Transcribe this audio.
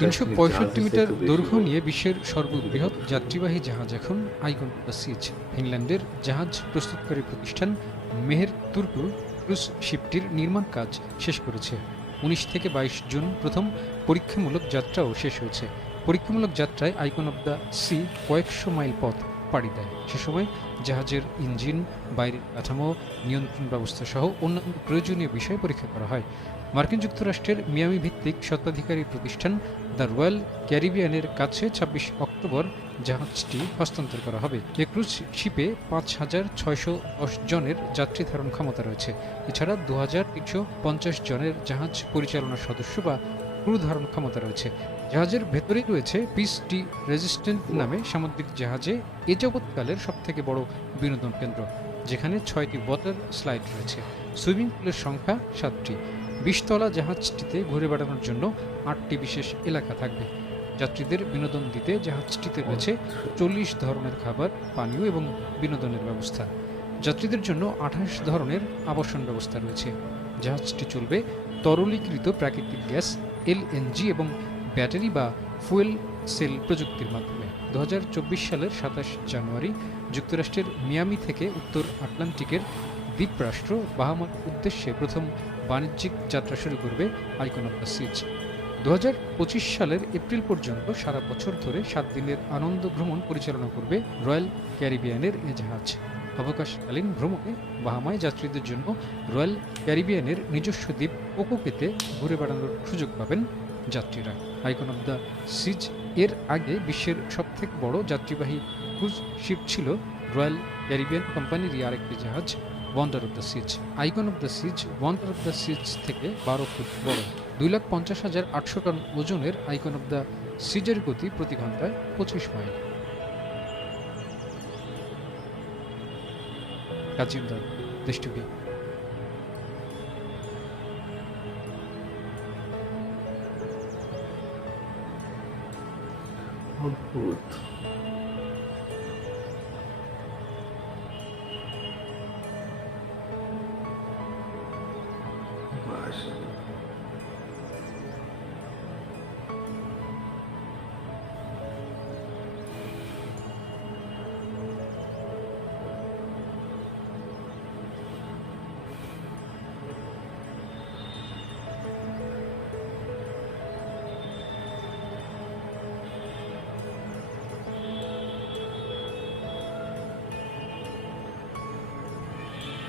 ৩৬৫ metre দৈর্ঘ্য নিয়ে বিশ্বের সর্ববৃহৎ যাত্রীবাহী জাহাজ এখন আইকন অফ দ্য সিজ। ফিনল্যান্ডের জাহাজ প্রস্তুতকারী প্রতিষ্ঠান মেহের তুর্কু ক্রুজ শিপটির নির্মাণ কাজ শেষ করেছে। ১৯ থেকে ২২ জুন প্রথম পরীক্ষামূলক যাত্রাও শেষ হয়েছে। পরীক্ষামূলক যাত্রায় আইকন অফ দ্য সি কয়েকশো মাইল পথ পাড়ি দেয়। সে সময় জাহাজের ইঞ্জিন, বাইরের কাঠামো, নিয়ন্ত্রণ ব্যবস্থা সহ অন্যান্য প্রয়োজনীয় বিষয় পরীক্ষা করা হয়। মার্কিন যুক্তরাষ্ট্রের মিয়ামি ভিত্তিক স্বত্বাধিকারী প্রতিষ্ঠান দ্য রয়্যাল ক্যারিবিয়ানের কাছে ২৬ অক্টোবর জাহাজটি হস্তান্তর করা হবে। এ ক্রুজ শিপে ৫,৬১০ জনের যাত্রী ধারণ ক্ষমতা রয়েছে। এছাড়া ২,৩৫০ জনের জাহাজ পরিচালনা সদস্য বা ক্রু ধারণ ক্ষমতা রয়েছে। জাহাজের ভেতরেই রয়েছে পিস ডি রেজিস্ট্যান্ট নামে সামুদ্রিক জাহাজে এ যাবৎকালের সবথেকে বড় বিনোদন কেন্দ্র, যেখানে ৬টি ওয়াটার স্লাইড রয়েছে। সুইমিং পুলের সংখ্যা ৭টি। ২০ তলা জাহাজটিতে ঘুরে বেড়ানোর জন্য ৮টি বিশেষ এলাকা থাকবে। যাত্রীদের বিনোদন দিতে জাহাজটিতে রয়েছে ৪০ ধরনের খাবার, পানীয় এবং বিনোদনের ব্যবস্থা। যাত্রীদের জন্য ২৮ ধরনের আবাসন ব্যবস্থা রয়েছে। জাহাজটি চলবে তরলীকৃত প্রাকৃতিক গ্যাস, এলএনজি এবং ব্যাটারি বা ফুয়েল সেল প্রযুক্তির মাধ্যমে। ২০২৪ সালের ২৭ জানুয়ারি যুক্তরাষ্ট্রের মিয়ামি থেকে উত্তর আটলান্টিকের দ্বীপরাষ্ট্র বাহামার উদ্দেশ্যে প্রথম বাণিজ্যিক যাত্রা শুরু করবে আইকন অফ দ্য সিজ। ২০২৫ সালের এপ্রিল পর্যন্ত সারা বছর ধরে ৭ দিনের আনন্দ ভ্রমণ পরিচালনা করবে রয়্যাল ক্যারিবিয়ানের এ জাহাজ। অবকাশকালীন ভ্রমণে বাহামায় যাত্রীদের জন্য রয়্যাল ক্যারিবিয়ানের নিজস্ব দ্বীপ কোকোকেতে ঘুরে বেড়ানোর সুযোগ পাবেন যাত্রীরা। আইকন অফ দ্য সিজ এর আগে বিশ্বের সবথেকে বড় যাত্রীবাহী ক্রুজ শিপ ছিল রয়্যাল ক্যারিবিয়ান কোম্পানির আরেকটি জাহাজ Wonder of the Seas. Icon of the Seas Wonder of the Seas থেকে ১২ ফুট বড়। ২,৫০,৮০০ টন ওজনের আইকন অফ দ্য সিজের গতি প্রতি ঘন্টায় ২৫ মাইল। কাজিমদার দেশটিকে অদ্ভুত। মাশাআল্লাহ।